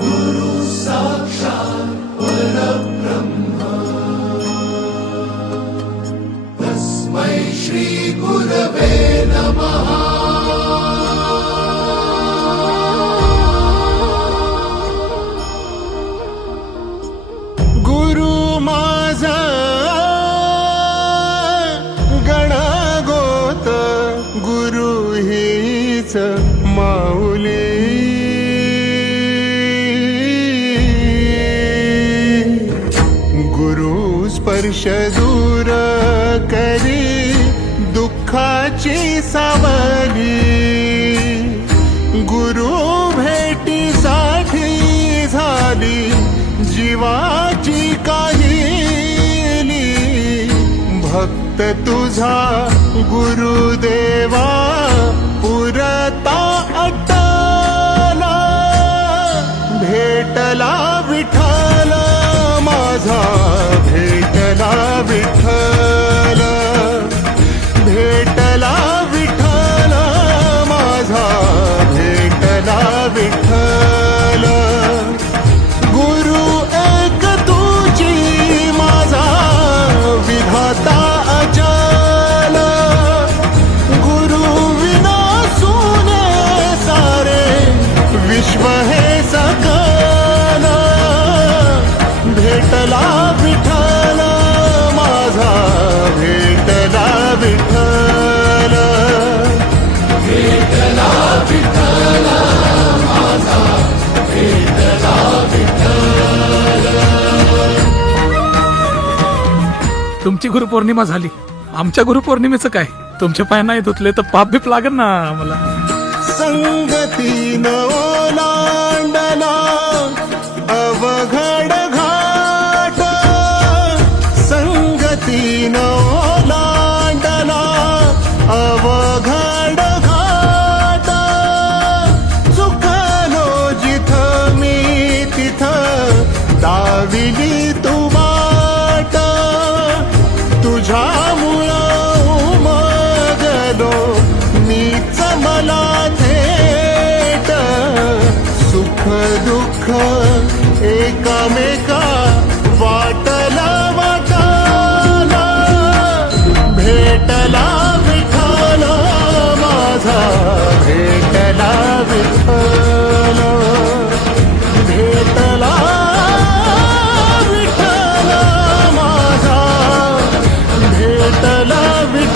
गुरु साक्षात् परब्रह्म तस्मै श्री गुरवे नमः। गुरु माझा गणगोत गुरु हीच माऊली गुरु स्पर्श दूर करी दुःखाची सावली गुरु भेटीसाठी झाली जीवाची काहिली भक्त तुझा गुरुदेवा पुरता अट्टला भेटला विठ्ठल माझा भेटला विठ्ठल भेटला विठ्ठल माझा भेटला विठ्ठल गुरु एक तुझी माझा विधाता अचल गुरु विना सुने सारे विश्व हे सकल भेटला विठ्ठल माझा भेटला विठ्ठल भेटला विठ्ठल माझा भेटला विठ्ठल। तुमची गुरुपौर्णिमा झाली, आमच्या गुरुपौर्णिमेचं काय? तुमच्या पाय नाही धुतले तर पाप बीप लागेल ना आम्हाला। संगतीन ओलांडला अवघड घाट संगतीन ओलांडला अवघड घाट चुकलो जिथं मी तिथं दाविली तू वाट तुझ्यामुळं उमगलो मीच मला थेट सुख दुःख एकामेका वाटला वाटाला भेटला विठ्ठल माझा भेटला विठ्ठल भेटला विठ्ठल माझा भेटला विठ्ठल